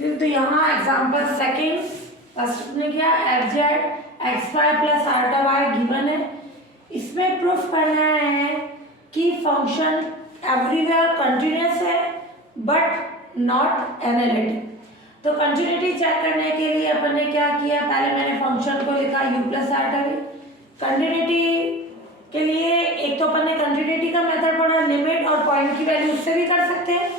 फिर तो यहाँ एग्जाम्पल सेकेंड फर्स्ट ने किया f z x y plus iota y given है। इसमें प्रूफ करना है कि फंक्शन एवरीवेयर कंटिन्यूस है बट नॉट एनालिटिक। तो कंटिन्यूटी चेक करने के लिए अपन ने क्या किया, पहले मैंने फंक्शन को लिखा u प्लस आल्टा वी। कंटिन्यूटी के लिए एक तो अपन ने कंटिन्यूटी का मेथड पढ़ा, लिमिट और पॉइंट की वैल्यू उससे भी कर सकते हैं।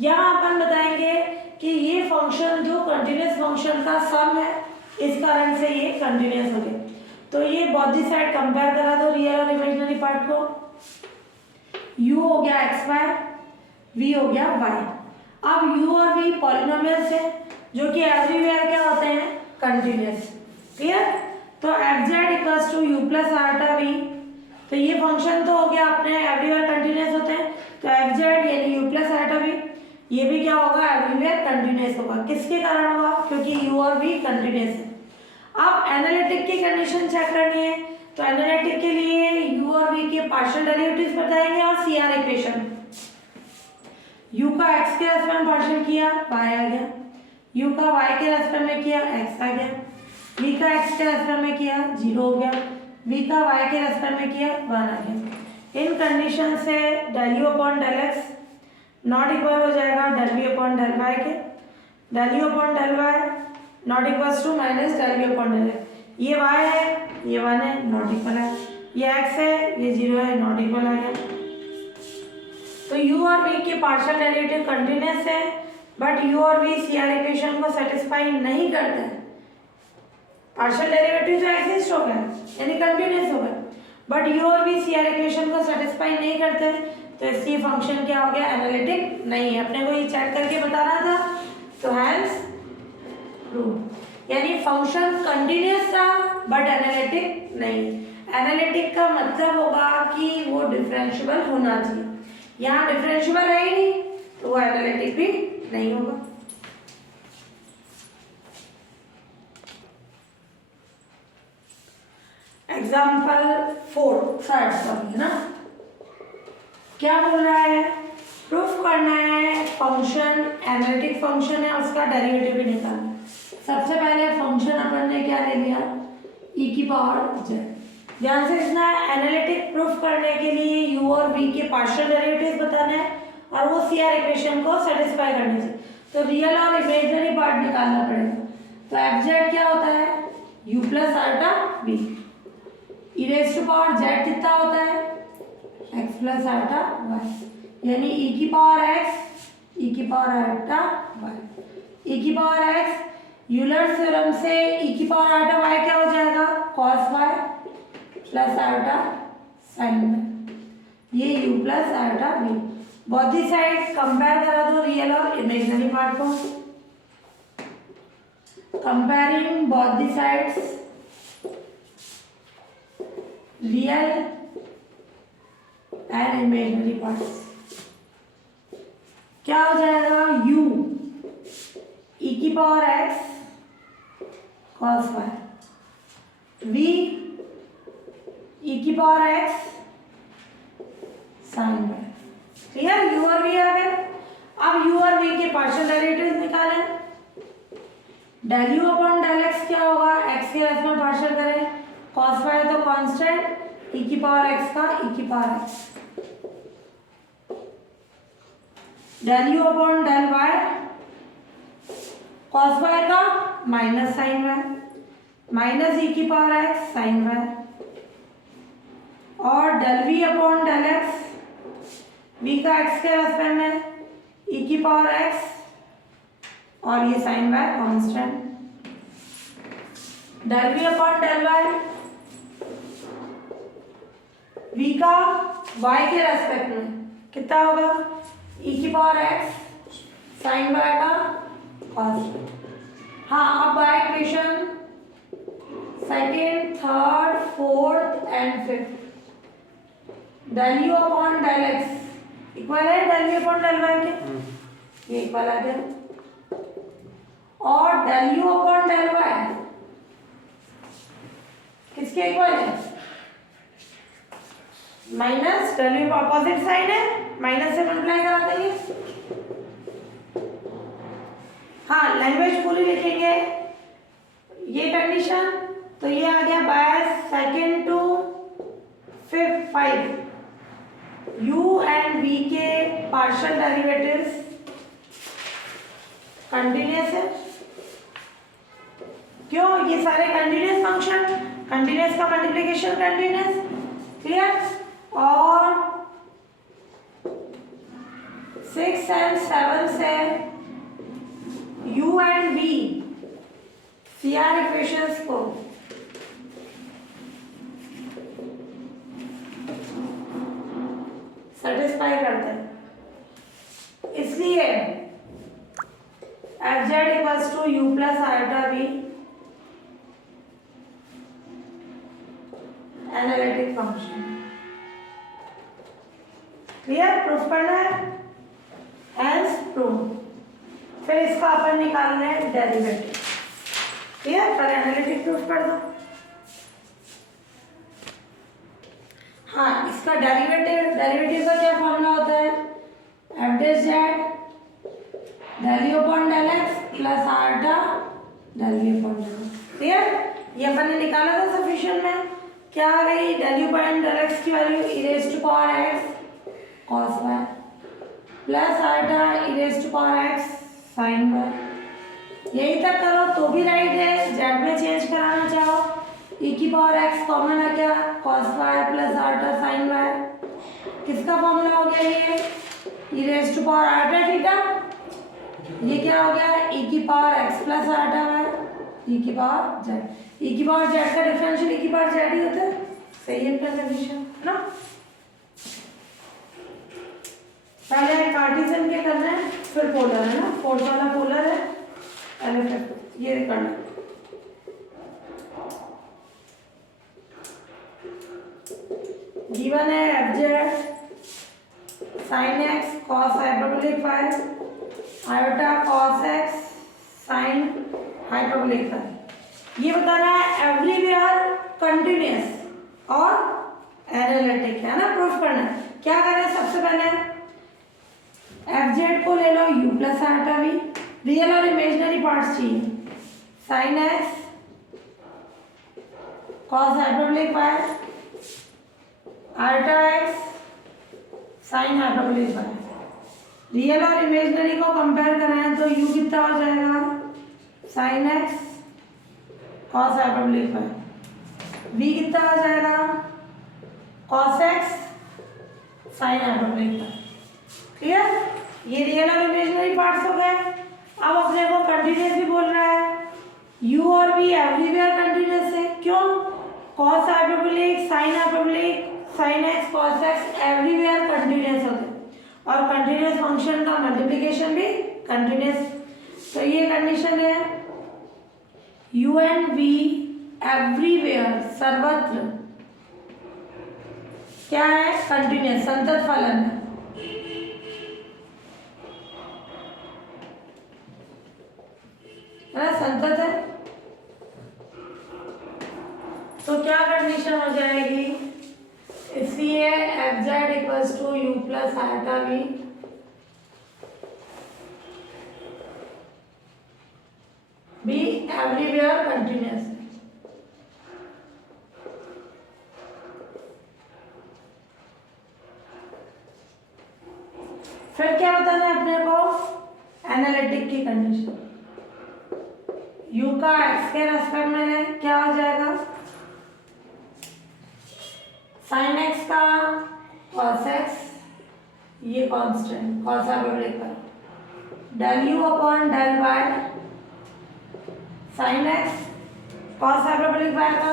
यहाँ अपन बताएंगे कि ये फंक्शन जो कंटिन्यूस फंक्शन का सम है, इस कारण से ये कंटिन्यूस हो गया। तो ये बोथ दी साइड कंपेयर करा दो रियल और इमेजिनरी पार्ट को। u हो गया एक्स वाई, v हो गया y। अब u और v पॉलिनोमियल्स है जो कि एवरीवेयर क्या होते हैं, कंटिन्यूस। क्लियर? तो f z equals to u plus iota v. तो ये फंक्शन तो हो गया अपने एवरीवेयर कंटिन्यूस होते हैं, तो एफ जेड यानी यू प्लस आल्टा वी ये भी क्या होगा, एवरीवेयर कंटिन्यूस होगा। किसके कारण होगा, क्योंकि u और v कंटिन्यूस है। अब एनालिटिक की कंडीशन चेक करनी है, तो एनालिटिक के लिए u और v के पार्शियल डेरिवेटिव्स बताएंगे और CR इक्वेशन। u का x के रेस्पेक्ट में पार्शियल किया y आ गया, u का y के रेस्पेक्ट में किया x आ गया, v का x के रेस्पेक्ट में किया 0 हो गया, v का y के रेस्पेक्ट में किया 1 आ गया। इन कंडीशन से del u upon del x not equal हो जाएगा del v upon del y के। del u upon del y not equals to minus del v upon del x। ये y है, ये 1 है, नॉट इक्वल है। ये x है, ये 0 है, नॉट इक्वल आ गया। तो u और v के पार्शियल डेरिवेटिव कंटिन्यूस है बट u और v CR इक्वेशन को सेटिस्फाई नहीं करते हैं। पार्शियल डेरिवेटिव तो एग्जिस्ट हो गए यानी कंटिन्यूस हो गए, बट u और v CR इक्वेशन को सेटिस्फाई नहीं करते, तो इसलिए फंक्शन क्या हो गया, एनालिटिक नहीं है। अपने को ये चेक करके बताना था, तो हेंस प्रूव। यानी फंक्शन कंटिन्यूस था बट एनालिटिक नहीं। एनालिटिक का मतलब होगा कि वो डिफरेंशिएबल होना चाहिए, यहाँ डिफरेंशिएबल है ही नहीं तो वो एनालिटिक भी नहीं होगा। एग्जाम्पल 4 थर्ड सॉरी है ना, क्या बोल रहा है, प्रूफ करना है फंक्शन एनालिटिक फंक्शन है, उसका डेरिवेटिव भी निकालना। सबसे पहले फंक्शन अपन ने क्या ले लिया, e की पावर z। ध्यान से इसना एनालिटिक प्रूफ करने के लिए u और v के पार्शियल डेरिवेटिव्स बताने हैं और वो CR इक्वेशन को सेटिस्फाई करने से, तो रियल और इमेजिनरी पार्ट निकालना पड़ेगा। तो एफ जेड क्या होता है, u plus iota v। e raise to power z कितना होता है, x प्लस आल्टा y, यानी e की पावर x e की पावर आल्टा y। e की पावर x यूलर थ्योरम से e की पावर आल्टा y क्या हो जाएगा, cos y plus iota sin y, ये u plus iota v। Both the side compare करा दो रियल और इमेजिनरी पार्ट को। Comparing both the sides real and imaginary parts, क्या हो जाएगा, u e की power x cos y, v e की power x sin y। Clear, u और v आ गए। अब u और v के पार्शियल डेरिवेटिव्स निकालें। del u upon del x क्या होगा, x के रेस्पेक्ट में पार्शियल करें, cos y तो कांस्टेंट, e की पावर x का e की power x। del u upon del y cos y का minus sin y minus e की पावर x sin y, और del v upon del x v का x के respect में e की पावर x और ये sin y constant. del v upon del y v का y के रेस्पेक्ट में कितना होगा, e की पावर x sin y का कांस्टेंट। हाँ, अब by equation second, third, fourth and fifth, del u upon del x equal है del v upon del y के, ये इक्वल आ गया, और del u upon del y किसके इक्वल है, minus del u opposite side है, माइनस से मल्टीप्लाई करा देंगे। हाँ लैंग्वेज पूरी लिखेंगे ये कंडीशन, तो ये आ गया by second to fifth 5 u and v के पार्शियल डेरिवेटिव्स कंटिन्यूअस है। क्यों? ये सारे कंटिन्यूअस फंक्शन, कंटिन्यूअस का मल्टीप्लिकेशन कंटिन्यूअस, क्लियर। और 6 एंड 7 से u and v CR equations को सेटिस्फाई करते हैं, इसलिए f z equals to u plus iota b analytic function. Clear? Proof करना है, हेंस प्रूफ। फिर इसका अपन निकाल रहे हैं डेरिवेटिव। क्लियर? पर एनालिटिक प्रूफ कर दो। हाँ, इसका डेरिवेटिव का क्या फॉर्मूला होता है? F dash z del u upon del x plus iota del v upon del. Clear? ये अपन ने निकाला था सफिशिएंट में। क्या आ गई? Del u upon del x की value e raise to power x cos y plus iota e raise to power x sin y। यही तक करो तो भी राइट है। जेड में चेंज कराना चाहो e की पावर x कॉमन है क्या? cos y plus iota sin y। किसका फॉर्मूला हो गया ये? e raise to power iota theta. ये क्या हो गया? e की power x plus iota y e की पावर z। e की पावर z का डिफरेंशियल e की पावर z ही होता है। सही है अपना कंडीशन है ना। पहले कार्टेशियन के करना है, फिर पोलर है ना। फोर्थ वाला पोलर है, पहले फिर ये करना है। गिवन है F Z sign x cos hyperbolic five iota cos x sine hyperbolic five. ये बताना है एवरीवेयर कंटिन्यूअस और एनालिटिक है ना। प्रूफ करना है। क्या करें? सबसे पहले एफ जेड को ले लो u plus iota v, real और इमेजिनरी पार्ट्स चाहिए। Sine x cos hyperbolic five iota x sine hyperbolic five. Real और इमेजिनरी को कंपेयर कराएं तो u कितना हो जाएगा? Sine x cos hyperbolic five. v कितना हो जाएगा? Cos x sine hyperbolic five. Clear? ये रियल और इमेजिनरी पार्ट्स हो गए। अब अपने को कंटिन्यूअस भी बोल रहा है। u और v एवरीवेयर कंटिन्यूअस है। क्यों? Cos hyperbolic sine hyperbolic sign x cos x everywhere continuous होते हैं और कंटिन्यूअस फंक्शन का मल्टीप्लिकेशन भी कंटिन्यूअस। तो ये कंडीशन है u एंड v एवरीवेयर सर्वत्र क्या है? कंटिन्यूअस संतत फलन है। संतत है तो क्या कंडीशन हो जाएगी? इसलिए f z equals to u plus iota v be everywhere continuous. फिर क्या बताना है अपने को? एनालिटिक की कंडीशन। u का x के रेस्पेक्ट में क्या हो जाएगा? साइन x का cos x, ये कांस्टेंट cos हाइपरबोलिक का del u upon del y sine x cos hyperbolic y का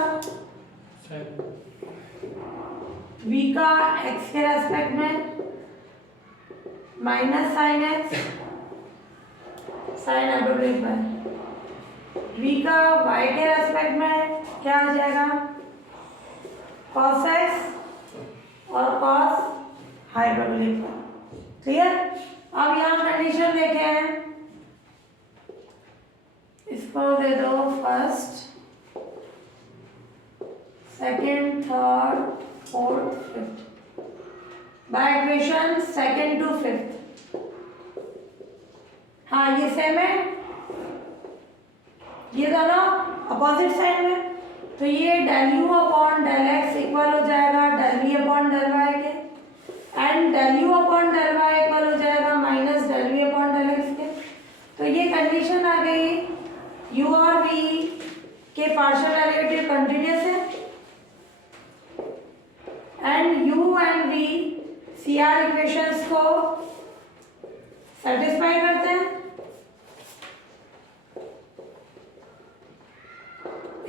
v का x के रेस्पेक्ट में minus sine x sine hyperbolic y। v का y के रेस्पेक्ट में क्या आ जाएगा? cos x और cos हाइपरबोलिक का। क्लियर? अब यहाँ कंडीशन देखे हैं, इसको दे दो first second third fourth fifth by equation second to fifth. हाँ ये सेम है। ये दोनों अपोजिट साइड में, तो ये del u upon del x equal हो जाएगा del v upon del y के, and del u upon del y equal हो जाएगा minus del v upon del x के। तो ये कंडीशन आ गई u और v के पार्शियल डेरिवेटिव कंटिन्यूअस है and u and v CR equations को सेटिस्फाई करते हैं,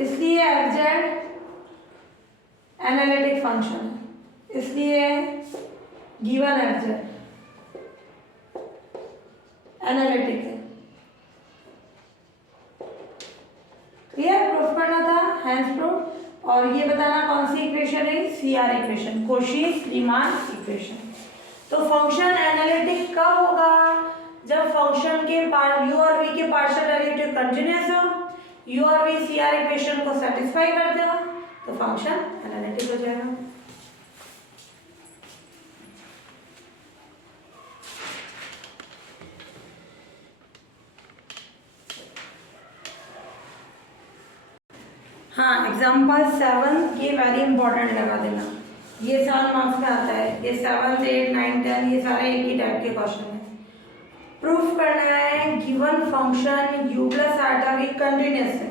इसलिए एफ जेड एनालिटिक फंक्शन है, इसलिए गिवन एफ जेड एनालिटिक है। क्लियर? प्रूफ करना था, हैंस प्रूफ। और ये बताना कौन सी इक्वेशन है, CR इक्वेशन, कोशीस रीमान इक्वेशन। तो फंक्शन एनालिटिक कब होगा? जब फंक्शन के u और v के पार्शियल डेरिवेटिव कंटिन्यूअस हो, u और v CR इक्वेशन को सेटिस्फाई करते हो, तो फंक्शन एनालिटिक हो जाएगा। हाँ, एग्जाम्पल 7 ये वेरी इंपॉर्टेंट लगा देना, ये 7 मार्क्स में आता है। ये 7, 8, 9, 10 ये सारे एक ही टाइप के क्वेश्चन हैं। प्रूफ करना है given function u plus iota भी कंटिन्यूअस है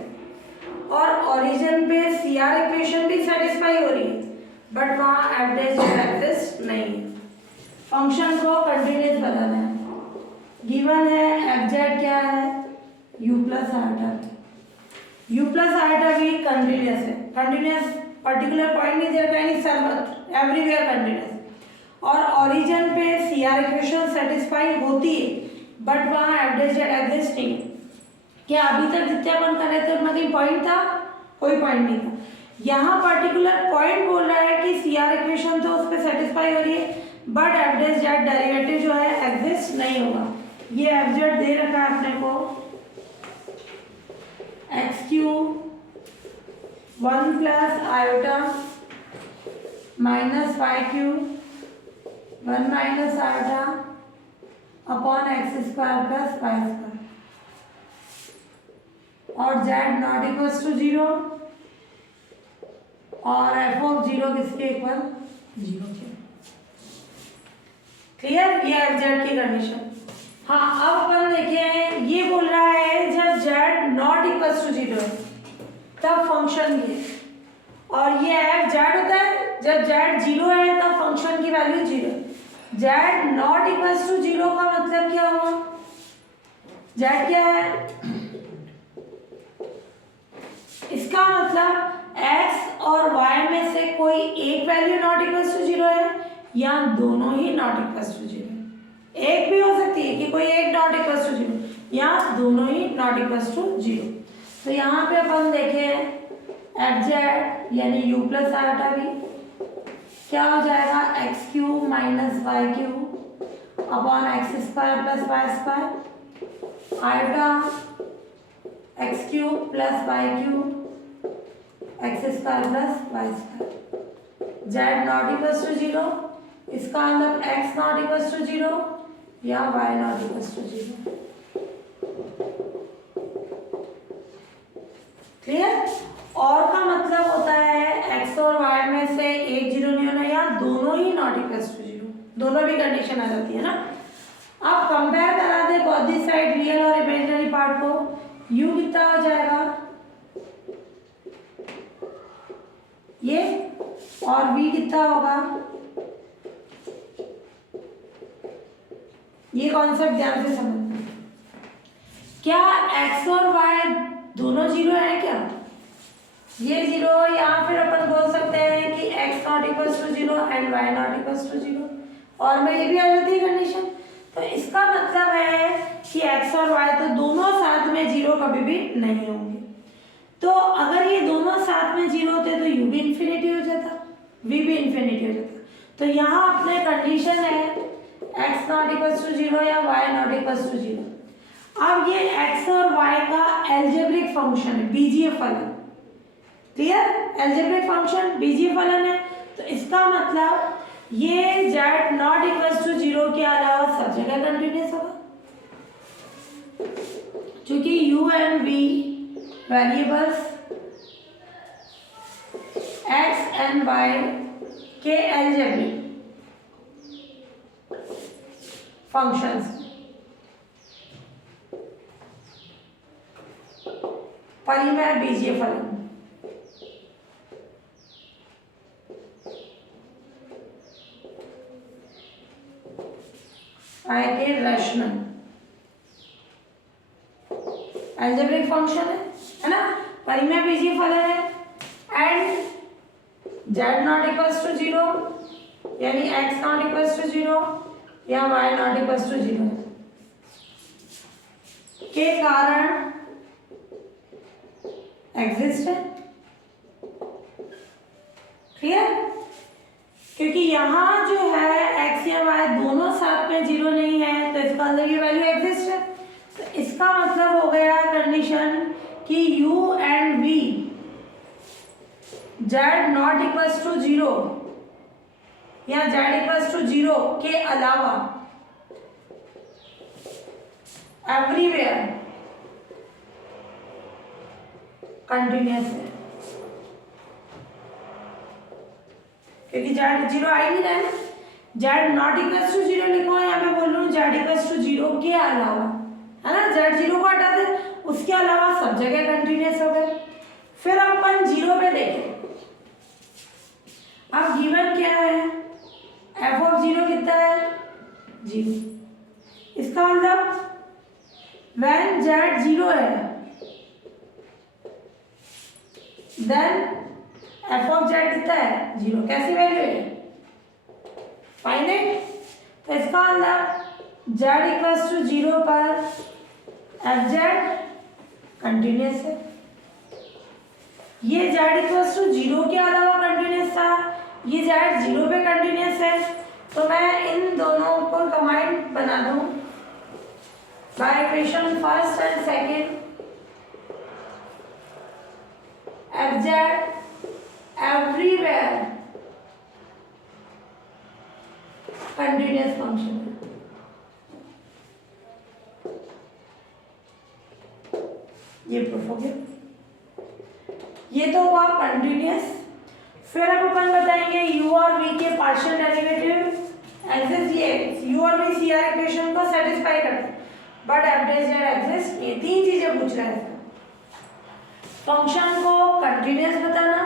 और ओरिजिन पे CR इक्वेशन भी सेटिस्फाई हो रही है, बट वहाँ एफ डैश एग्जिस्ट नहीं है। फंक्शन को कंटिन्यूअस बताना है। गिवन है एफ जेड क्या है, u प्लस आटा, u प्लस आटा भी कंटिन्यूअस है। कंटिन्यूअस पर्टिकुलर पॉइंट नहीं दे रखा है, सर्वत्र एवरीवेयर कंटिन्यूअस, और ओरिजिन पे CR इक्वेशन सेटिस्फाई होती है, बट वहाँ एफ डैश एग्जिस्ट नहीं है। क्या अभी तक जितने अपन कर रहे थे उनमें कहीं पॉइंट था? कोई पॉइंट नहीं था। यहाँ पर्टिकुलर पॉइंट बोल रहा है कि CR इक्वेशन तो उस पर सेटिस्फाई हो रही है, but F dash Z derivative जो है एग्जिस्ट नहीं होगा। ये एफ जेड दे रखा है अपने को x cube 1 plus iota minus y cube 1 minus iota upon x square plus y square, और z नॉट इक्वल्स टू 0 और f ऑफ 0 किसके इक्वल? 0 के। क्लियर? ये एफ जेड की कंडीशन। हाँ, अब अपन देखें, ये बोल रहा है जब z नॉट इक्वल्स टू 0 है तब फंक्शन ये, और ये एफ जेड होता है जब z 0 है तब फंक्शन की value 0। z not equals to 0 का मतलब क्या हुआ? z क्या है? इसका मतलब x और y में से कोई एक वैल्यू नॉट इक्वल्स टू 0 है या दोनों ही नॉट इक्वल्स टू 0 है। एक भी हो सकती है कि कोई एक नॉट इक्वल्स टू 0 या दोनों ही नॉट इक्वल्स टू 0। तो यहाँ पे अपन देखें एफ जेड यानी u प्लस आटा भी क्या हो जाएगा, x cube minus y cube upon x square plus y square, iota x cube plus y cube x square plus y square. Z not equals to 0, इसका मतलब x not equals to 0 या y not equals to 0। Clear? और का मतलब होता है x और Y में से एक 0 नहीं होना या दोनों ही नॉट इक्वल्स टू 0, दोनों भी कंडीशन आ जाती है ना। अब कंपेयर करा they both the side real और इमेजिनरी पार्ट को, u कितना हो जाएगा ये, और v कितना होगा, ये कॉन्सेप्ट ध्यान से समझना। क्या x और y दोनों 0 है क्या? ये 0, या फिर अपन बोल सकते हैं कि x not equals to 0 and y not equals to 0, और में ये भी आ जाती है कंडीशन। तो इसका मतलब है कि x और y तो दोनों साथ में 0 कभी भी नहीं होंगे। तो अगर ये दोनों साथ में 0 होते तो u भी इन्फिनिटी हो जाता, v भी इन्फिनिटी हो जाता। तो यहाँ अपने कंडीशन है x नॉट इक्वल्स टू 0 या y नॉट इक्वल्स टू 0। अब ये x और y का एल्जेब्रिक फंक्शन है, बीजीय फलन। क्लियर? एल्जेब्रिक फंक्शन बीजीय फलन है, तो इसका मतलब ये z नॉट इक्वल्स टू 0 के अलावा सब जगह कंटिन्यूअस होगा, क्योंकि u and v variables x and y के अलजेब्रिक फंक्शंस, परिमेय बीजीय फलन। I के रैशनल अलजेब्रिक फंक्शन है ना, परिमेय बीजीय फलन है, and z not equals to 0 यानी x नॉट इक्वल्स टू 0 या y नॉट इक्वल्स टू 0 के कारण एग्जिस्ट है। क्लियर? क्योंकि यहाँ जो है x या y दोनों साथ में 0 नहीं है तो इसका अंदर ये वैल्यू एग्जिस्ट है। तो इसका मतलब हो गया कंडीशन कि u and v z not equals to 0 या z इक्वल्स टू 0 के अलावा एवरीवेयर कंटिन्यूअस है, क्योंकि z 0 आ ही नहीं रहा है ना। z नॉट इक्वल्स टू 0 लिखो, यहाँ पे बोल रहा हूँ z इक्वल्स टू 0 के अलावा, है ना। z 0 को हटा दे, उसके अलावा सब जगह कंटिन्यूअस हो गए। फिर अब अपन 0 पे देखें। अब गिवन क्या है, f ऑफ 0 कितना है 0। इसका मतलब when z 0 है देन f ऑफ z कितना है 0। कैसी वैल्यू है, फाइनाइट। तो इसका मतलब z इक्वल्स टू 0 पर एफ जेड कंटिन्यूअस है। ये z इक्वल्स टू 0 के अलावा कंटिन्यूअस था, ये z 0 पे कंटिन्यूअस है। तो मैं इन दोनों को कंबाइंड बना दूं by equation first and second. F Z everywhere continuous function है। ये प्रूफ हो गया, ये तो हुआ कंटिन्यूअस। फिर अब अपन बताएंगे u और v के पार्शियल डेरिवेटिव एग्जिस्ट। ये u और v सी आर इक्वेशन को सेटिस्फाई करते हैं, but F dash Z exist. ये तीन चीजें पूछ रहा है। फंक्शन को कंटिन्यूअस बताना,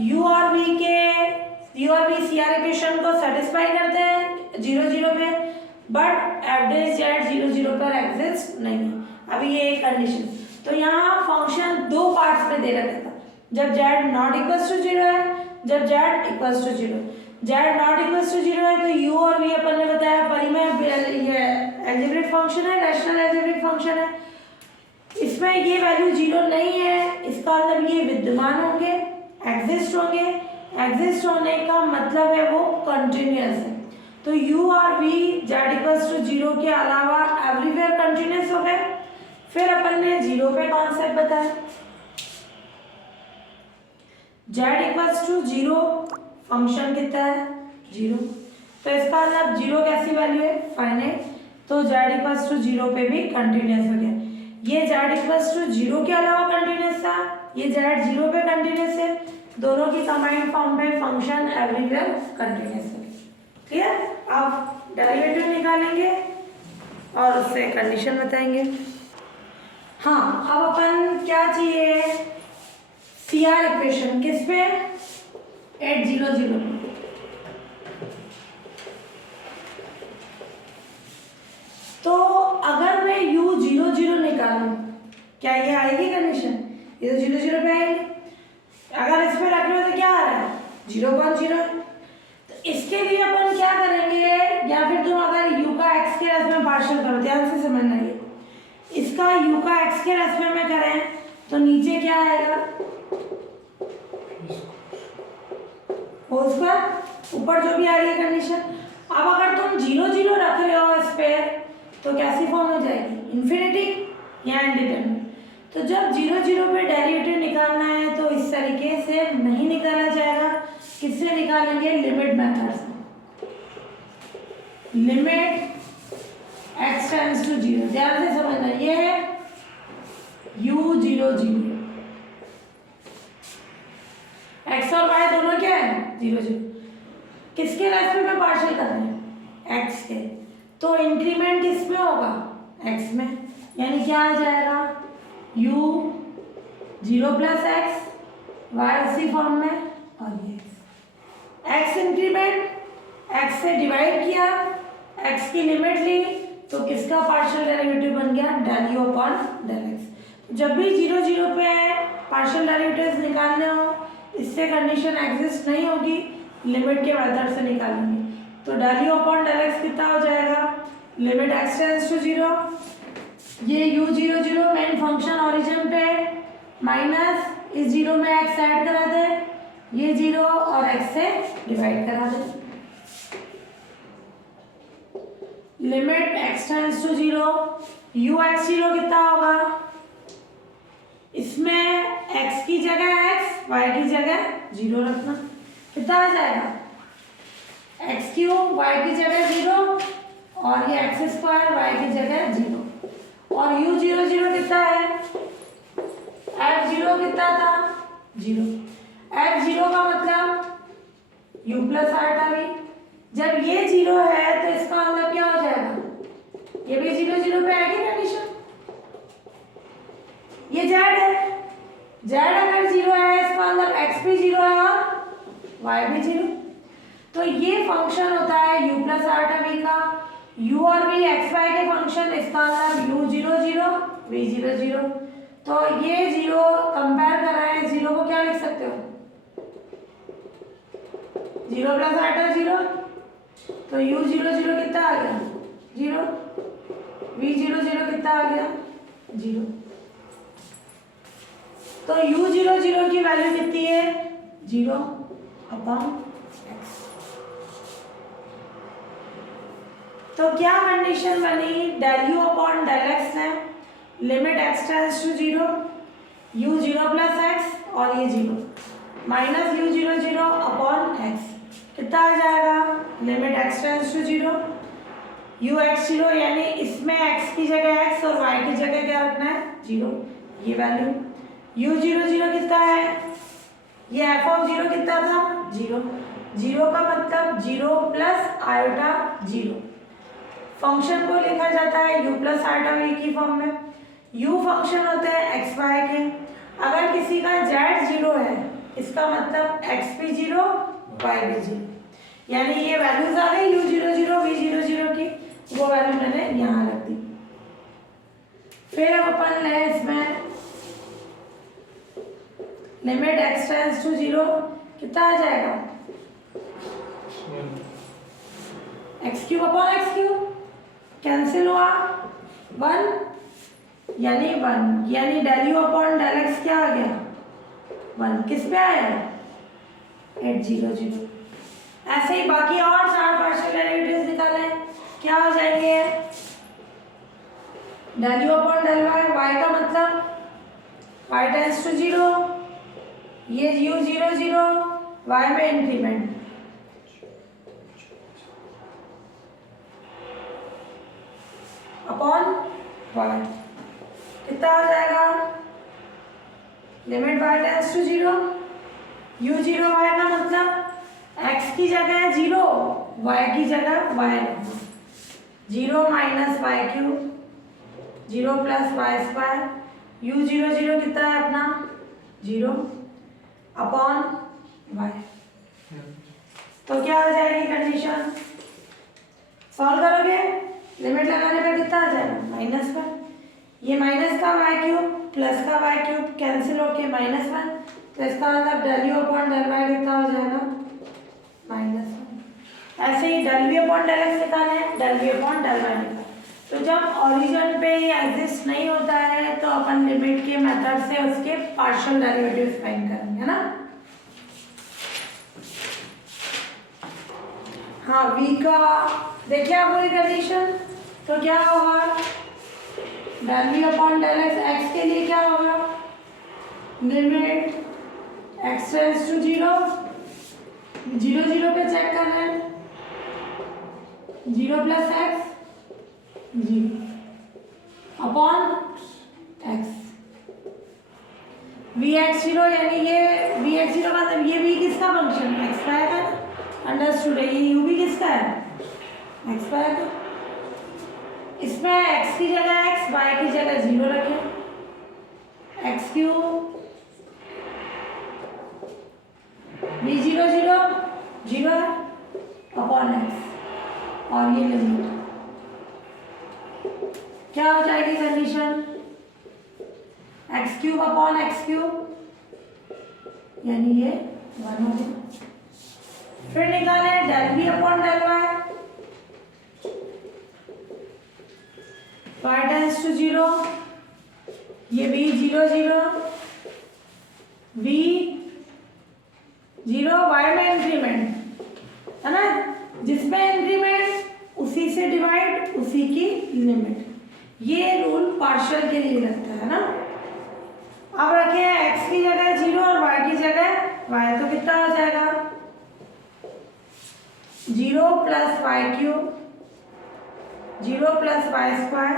u और v सी आर इक्वेशन को सेटिस्फाई करते हैं 0 0 पे, बट एफ डैश जेड 0 0 पर एग्जिस्ट नहीं। अभी ये एक कंडीशन। तो यहाँ फंक्शन दो पार्ट्स में दे रखा था, जब z नॉट इक्वल्स टू 0 है, जब z equals to 0। z not equals to 0 है तो u और v अपन ने बताया परिमेय अलजेब्रिक फंक्शन है, रैशनल अलजेब्रिक फंक्शन है। इसमें ये वैल्यू 0 नहीं है, इसका मतलब ये विद्यमान होंगे, एग्जिस्ट होंगे। एग्जिस्ट होने का मतलब है वो कंटिन्यूअस है। तो u और v z इक्वल्स टू 0 के अलावा एवरीवेयर कंटिन्यूअस हो गए। फिर अपन ने 0 पे कॉन्सेप्ट बताया, z इक्वल्स टू 0 फंक्शन कितना है 0। तो इसका मतलब 0 कैसी वैल्यू है फाइनाइट। तो z इक्वल्स टू 0 पे भी कंटिन्यूअस हो गया। ये z इक्वल्स टू 0 के अलावा कंटिन्यूअस था, ये z 0 पे कंटिन्यूअस है। दोनों की कंबाइंड फॉर्म पे फंक्शन एवरीवेयर कंटिन्यूअस है। क्लियर? अब डेरिवेटिव निकालेंगे और उससे कंडीशन बताएंगे। हाँ, अब अपन क्या चाहिए, सी आर इक्वेशन किस पे 800 तो अगर मैं u 0 0 निकालूं क्या ये आएगी कंडीशन, ये तो 0 0 पे आएगी। अगर इस पे रख लो तो क्या आ रहा है 0.0। तो इसके लिए अपन क्या करेंगे, या फिर तुम अगर u का x के रेस्पेक्ट में पार्शियल करो, ध्यान से समझना। ये इसका u का x के रेस्पेक्ट में करें तो नीचे क्या आएगा होल स्क्वायर, ऊपर जो भी आ रही है कंडीशन। अब अगर तुम 0 0 रख रहे हो इस पे तो कैसी फॉर्म हो जाएगी, इन्फिनिटी या इंडिपेंडेंट। तो जब 0 0 पे डेरिवेटिव निकालना है तो इस तरीके से नहीं निकाला जाएगा। किससे निकालेंगे, लिमिट मेथड से। लिमिट x टेंड्स टू 0, ध्यान से समझना। ये है u 0 0 0 किसके रेस्पेक्ट में पार्शियल कर रहे हैं, एक्स के, तो इंक्रीमेंट किस में होगा, एक्स में, यानी क्या आ जाएगा u 0 प्लस एक्स, वाई उसी फॉर्म में, और ये एक्स इंक्रीमेंट, एक्स से डिवाइड किया, एक्स की लिमिट ली, तो किसका पार्शियल डेरिवेटिव बन गया, del u upon del x. जब भी 0 0 पे पार्शियल डेरिवेटिव्स निकालने हो, इससे कंडीशन एग्जिस्ट नहीं होगी, लिमिट के मेथड से निकालेंगे, तो del u upon del x कितना हो जाएगा, लिमिट एक्स टेंड्स टू 0, ये u 0 0 मेन फंक्शन ओरिजिन पे, माइनस इस 0 में x ऐड करा दे, ये 0 और x से डिवाइड करा दे, limit x tends to 0, u x 0 कितना होगा, इसमें x की जगह x, y की जगह 0 रखना, कितना आ जाएगा x क्यूब, y की जगह 0, और ये x स्क्वायर, y की जगह 0, और u 0 0 कितना है, f 0 कितना था 0, f 0 का मतलब u प्लस आटा भी, जब ये 0 है तो इसका मतलब क्या हो जाएगा, ये भी 0 0 पे आएगी कंडीशन, ये z है, z अगर 0 है इसका मतलब x भी 0 है और y भी 0, तो ये फंक्शन होता है u प्लस आटा v का, u और v x y के फंक्शन, इसका मतलब u 0 0 v 0 0, तो ये 0 कंपेयर कर रहे हैं, 0 को क्या लिख सकते हो, 0 प्लस आटा 0, तो u 0 0 कितना आ गया 0, v 0 0 कितना आ गया 0, तो u 0 0 की वैल्यू कितनी है 0 अपॉन x। तो क्या कंडीशन बनी, del u upon del x है, limit x tends to 0, u 0 plus x और ये 0, माइनस u 0 0 अपॉन x, कितना आ जाएगा, limit x tends to 0, u x 0, यानी इसमें x की जगह x और y की जगह क्या रखना है 0, ये वैल्यू, u 0 0 कितना है, ये f ऑफ 0 कितना था 0, 0 का मतलब 0 प्लस आयोटा 0, फंक्शन को लिखा जाता है u प्लस आयोटा v की फॉर्म में, u फंक्शन होते हैं एक्स वाई के, अगर किसी का z 0 है इसका मतलब x भी 0 y भी 0, यानी ये वैल्यूज आ गई u 0 0 v 0 0 की, वो वैल्यू मैंने यहाँ रख दी। फिर अब अपन ले इसमें लिमिट x टेंड्स टू 0, कितना आ जाएगा x cube upon x cube, cancel हुआ 1, यानी 1, यानी del u upon del x क्या आ गया 1, किस पे आया 8 0 0। ऐसे ही बाकी और 4 पार्शियल डेरिवेटिव्स निकाले, क्या हो जाएंगे, del u upon del y, y का मतलब वाई टेंड्स टू 0, ये u 0 0, y में इंक्रीमेंट, अपॉन y, कितना आ जाएगा, limit y tends to 0, u 0 y का मतलब x की जगह 0, y की जगह y रखना, 0 minus y cube, 0 plus y square, u 0 0 कितना है अपना 0 अपॉन y, तो क्या आ जाएगी कंडीशन, सॉल्व करोगे, लिमिट लगाने पर कितना आ जाएगा -1, ये माइनस का वाई क्यूब प्लस का वाई क्यूब कैंसिल होके -1, तो इसका मतलब del u upon del y कितना हो जाएगा -1। ऐसे ही del v upon del x निकाले हैं, del v upon del y निकाले, तो जब ओरिजिन पे एग्जिस्ट नहीं होता है तो अपन लिमिट के मेथड से उसके पार्शियल डेरिवेटिव्स फाइंड करेंगे, है ना। हाँ, v का देखिए आप पूरी कंडीशन, तो क्या होगा del v upon del x, x के लिए क्या होगा लिमिट एक्स टेंड्स टू 0 0 0 पे चेक करना है, 0 plus x 0 upon x, v x 0, यानी ये वी एक्स 0 मतलब ये वी किसका फंक्शन है एक्स वाई का, अंडरस्टूड है। ये यू भी किसका है? एक्स स्क्वायर का। इसमें एक्स की जगह एक्स, वाई की जगह 0 रखें। एक्स क्यूब बी 0 0 0 है अपॉन एक्स, और ये लिमिट क्या हो जाएगी condition? X cube upon x cube, यानी ये 1 हो गया। फिर निकाले del v upon del y, y tends to 0, ये b 0 0, v 0, y में इंक्रीमेंट है ना, जिसमें इंक्रीमेंट उसी से डिवाइड उसी की लिमिट। ये रूल पार्शियल के लिए लगता है ना। अब रखे हैं x की जगह 0 और y की जगह y, तो कितना हो जाएगा? 0 plus y cube, 0 plus y square,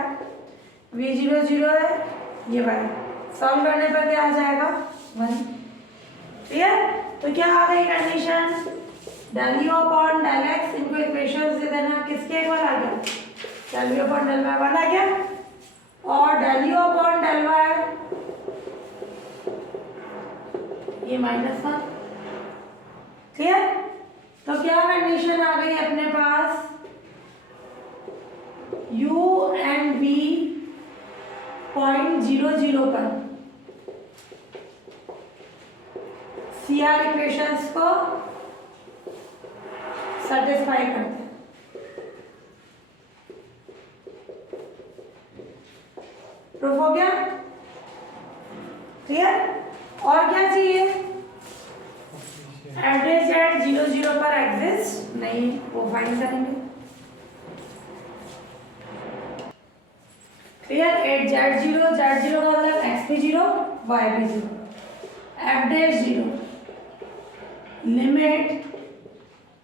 v 0 0 है, ये y सॉल्व करने पर क्या आ जाएगा? 1। क्लियर? तो क्या आ गई condition? Del u upon del x, इनको इक्वेशन से देना, किसके इक्वल आ गया? Del u upon del y 1 आ गया, और del u upon del y ये -1। क्लियर? तो क्या कंडीशन आ गई अपने पास? u एंड v 0.00 पर CR इक्वेशंस को सेटिस्फाई करते हैं। प्रूफ हो गया? क्लियर? और क्या चाहिए? एवरेज एट 0 0 पर एग्जिस्ट नहीं, वो फाइंड करेंगे। क्लियर? एट z0 का मतलब x भी 0 y भी 0, average 0, limit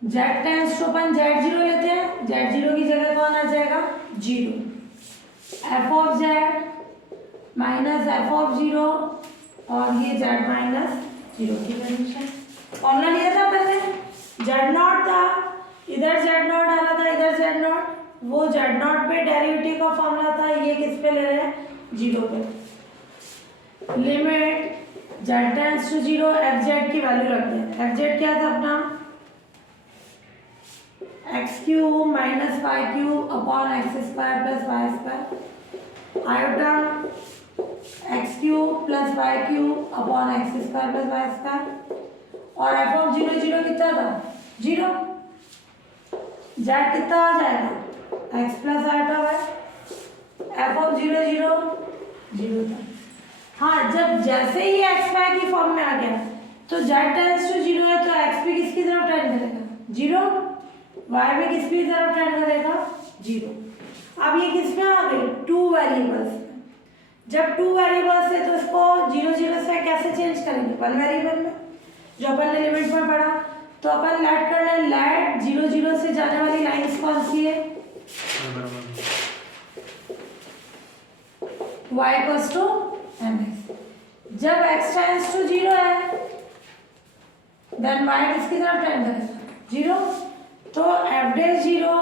z tends to अपन z0 लेते हैं, z0 की जगह कौन आ जाएगा? 0, f of z minus f of 0, और ये z माइनस 0 की कंडीशन। फॉर्मूला लिया था अपन ने, z0 था, इधर z0 आ रहा था, इधर z0, वो z0 पे डेरिवेटिव का फॉर्मूला था, ये किस पे ले रहे हैं? 0 पे। Limit z tends to 0, fz की वैल्यू रख दें। fz क्या था अपना? x cube minus y cube upon x square plus y square, iota x cube plus y cube upon x square plus y square, और f ऑफ 0 0 कितना था? 0। z कितना आ जाएगा? x plus iota y, f of 0 0 0 था। हाँ, जब जैसे ही x y की फॉर्म में आ गया तो z टेंड्स टू 0 है, तो x भी किसकी तरफ टेंड करेगा? 0, y भी किसकी तरफ टेंड करेगा? 0। अब ये किस में आ गई? 2 वेरिएबल्स में। जब 2 वेरिएबल्स है तो इसको 0 0 से कैसे चेंज करेंगे? 1 वेरिएबल में, जो अपन ने लिमिट में पढ़ा। तो अपन लेट कर लें, लेट 0 0 से जाने वाली लाइंस कौन सी है? y equals to mx। जब x टेंड्स टू 0 है देन y किसकी तरफ टेंड करेगा? 0। तो एवरेज 0,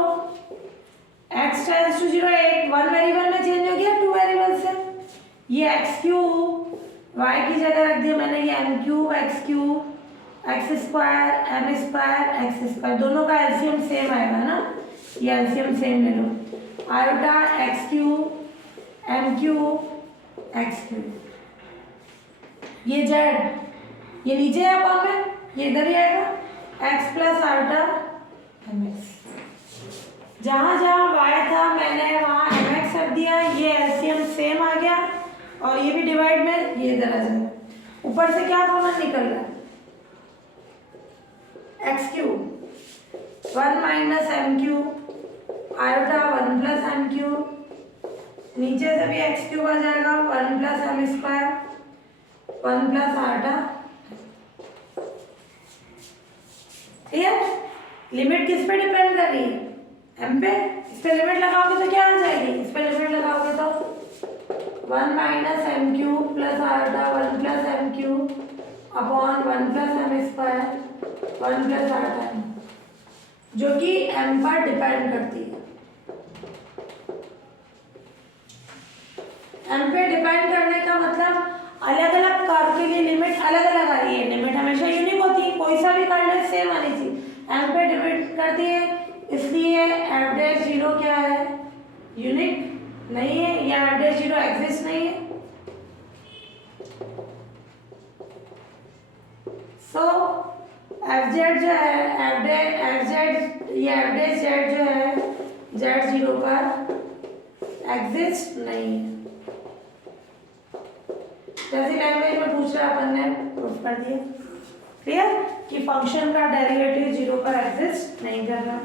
x टेंड्स टू 0 एक 1 वेरिएबल में चेंज हो गया 2 वेरिएबल से। ये x क्यूब y की जगह रख दिया मैंने, ये m cube x cube x square m square x square, दोनों का एलसीएम सेम आएगा ना, ये एलसीएम सेम ले लो। Iota x cube m cube x cube, ये z ये नीचे है फॉर्म में, ये इधर ही आएगा x प्लस आयोटा mx। जहाँ जहाँ y था मैंने वहाँ mx रख दिया, ये एलसीएम सेम आ गया, और ये भी डिवाइड में ये इधर आ जाएगा। ऊपर से क्या कॉमन निकल रहा है? X cube 1 minus m cube iota 1 plus m cube, नीचे से भी एक्स क्यूब आ जाएगा 1 plus m square 1 plus iota. Clear? Limit किस पे डिपेंड कर रही है? एम पे। इस पे लिमिट लगाओगे तो क्या आ जाएगी? इस पे लिमिट लगाओगे तो 1 minus m cube plus iota 1 plus m cube upon 1 plus m square 1 plus iota. जो कि m पर डिपेंड करती है। m पे डिपेंड करने का मतलब अलग अलग कर्व के लिए लिमिट अलग अलग आ रही है। लिमिट हमेशा यूनिक होती है, कोई सा भी कर ले सेम आनी चाहिए। m पे डिपेंड करती है, इसलिए एफ डैश जीरो क्या है, यूनिक नहीं है, या एफ डैश जीरो एग्जिस्ट नहीं है। सो एफ जेड जो है एफ जेड या एफ डैश जेड जो है जेड जीरो पर एग्जिस्ट नहीं है। जैसी लैंग्वेज में पूछ रहा अपन ने प्रूफ कर दिया। क्लियर कि फंक्शन का डेरिवेटिव जीरो पर एग्जिस्ट नहीं कर रहा।